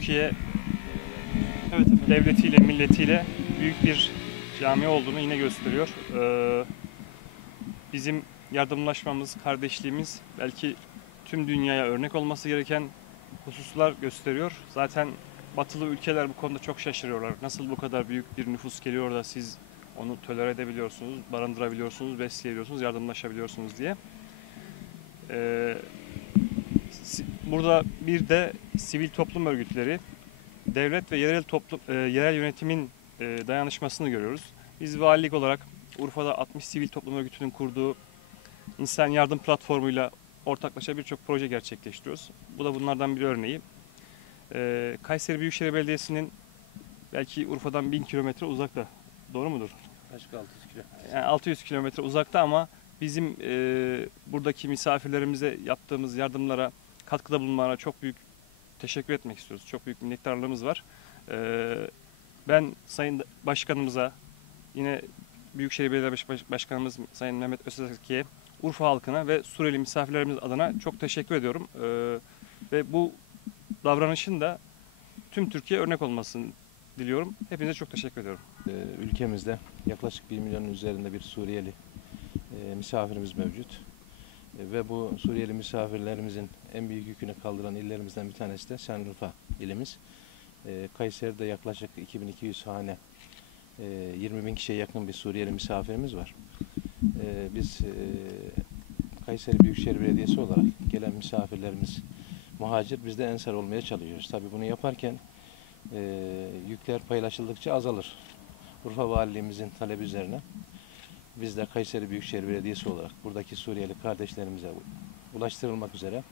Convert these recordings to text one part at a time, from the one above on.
Türkiye devletiyle, milletiyle büyük bir cami olduğunu yine gösteriyor. Bizim yardımlaşmamız, kardeşliğimiz belki tüm dünyaya örnek olması gereken hususlar gösteriyor. Zaten batılı ülkeler bu konuda çok şaşırıyorlar. Nasıl bu kadar büyük bir nüfus geliyor da siz onu tolere edebiliyorsunuz, barındırabiliyorsunuz, besleyebiliyorsunuz, yardımlaşabiliyorsunuz diye. Burada bir de sivil toplum örgütleri, devlet ve yerel yönetimin dayanışmasını görüyoruz. Biz valilik olarak Urfa'da 60 sivil toplum örgütünün kurduğu insan yardım platformuyla ortaklaşa birçok proje gerçekleştiriyoruz. Bu da bunlardan bir örneği. Kayseri Büyükşehir Belediyesi'nin belki Urfa'dan 1000 kilometre uzakta, doğru mudur? Başka 600 kilometre. Yani 600 kilometre uzakta ama bizim buradaki misafirlerimize yaptığımız yardımlara, katkıda bulunmalarına çok büyük teşekkür etmek istiyoruz. Çok büyük minnettarlığımız var. Ben Sayın Başkanımıza, yine Büyükşehir Belediye Başkanımız Sayın Mehmet Özteki'ye, Urfa halkına ve Suriyeli misafirlerimiz adına çok teşekkür ediyorum. Ve bu davranışın da tüm Türkiye örnek olmasını diliyorum. Hepinize çok teşekkür ediyorum. Ülkemizde yaklaşık 1 milyonun üzerinde bir Suriyeli misafirimiz mevcut. Ve bu Suriyeli misafirlerimizin en büyük yükünü kaldıran illerimizden bir tanesi de Şanlıurfa ilimiz. Kayseri'de yaklaşık 2200 hane, 20.000 kişiye yakın bir Suriyeli misafirimiz var. Biz Kayseri Büyükşehir Belediyesi olarak gelen misafirlerimiz muhacir, biz de ensar olmaya çalışıyoruz. Tabii bunu yaparken yükler paylaşıldıkça azalır. Urfa Valiliğimizin talebi üzerine biz de Kayseri Büyükşehir Belediyesi olarak buradaki Suriyeli kardeşlerimize ulaştırılmak üzere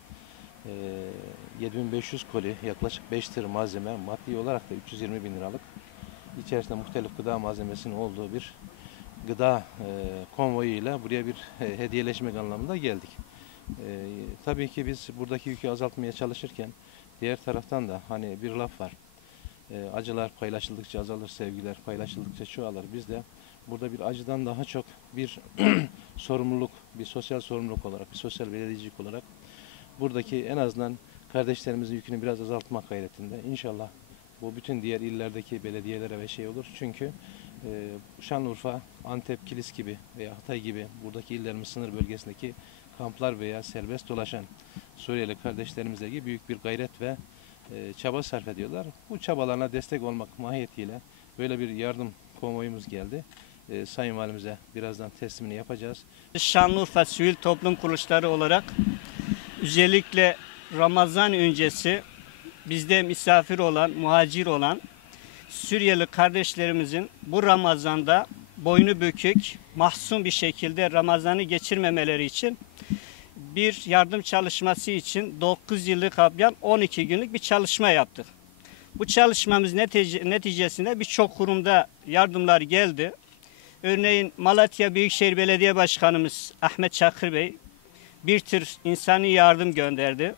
7500 koli, yaklaşık 5 tır malzeme, maddi olarak da 320 bin liralık, içerisinde muhtelif gıda malzemesinin olduğu bir gıda konvoyuyla buraya bir hediyeleşmek anlamında geldik. Tabii ki biz buradaki yükü azaltmaya çalışırken diğer taraftan da hani bir laf var. Acılar paylaşıldıkça azalır, sevgiler paylaşıldıkça çoğalır. Biz de burada bir acıdan daha çok bir sorumluluk, bir sosyal sorumluluk olarak, bir sosyal belediyecilik olarak buradaki en azından kardeşlerimizin yükünü biraz azaltmak gayretinde. İnşallah bu bütün diğer illerdeki belediyelere ve şey olur. Çünkü Şanlıurfa, Antep, Kilis gibi veya Hatay gibi buradaki illerin sınır bölgesindeki kamplar veya serbest dolaşan Suriyeli kardeşlerimizle ilgili büyük bir gayret ve çaba sarf ediyorlar. Bu çabalarına destek olmak mahiyetiyle böyle bir yardım konvoyumuz geldi. Sayın Valimize birazdan teslimini yapacağız. Şanlıurfa Sivil Toplum Kuruluşları olarak özellikle Ramazan öncesi bizde misafir olan, muhacir olan Suriyeli kardeşlerimizin bu Ramazan'da boynu bükük, mahzun bir şekilde Ramazan'ı geçirmemeleri için bir yardım çalışması için 9 yıllık kaplayan 12 günlük bir çalışma yaptık. Bu çalışmamız neticesinde birçok kurumda yardımlar geldi. Örneğin Malatya Büyükşehir Belediye Başkanımız Ahmet Çakır Bey bir tır insani yardım gönderdi.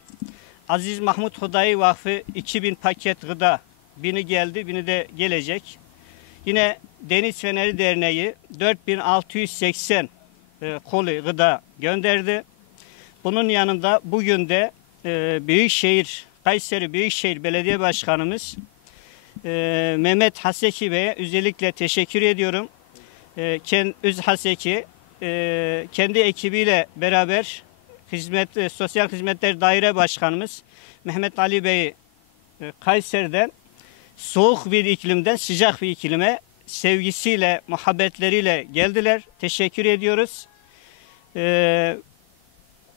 Aziz Mahmut Hudayi Vakfı 2000 paket gıda, 1000'i geldi, 1000'i de gelecek. Yine Deniz Feneri Derneği 4680 koli gıda gönderdi. Bunun yanında bugün de Kayseri Büyükşehir Belediye Başkanımız Mehmet Haseki Bey'e özellikle teşekkür ediyorum. Haseki kendi ekibiyle beraber Sosyal Hizmetler Daire Başkanımız Mehmet Ali Bey Kayseri'den soğuk bir iklimden sıcak bir iklime sevgisiyle, muhabbetleriyle geldiler. Teşekkür ediyoruz.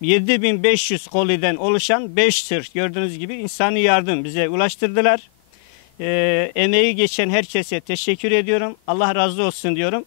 7500 koliden oluşan 5 tır gördüğünüz gibi insani yardım bize ulaştırdılar. Emeği geçen herkese teşekkür ediyorum. Allah razı olsun diyorum.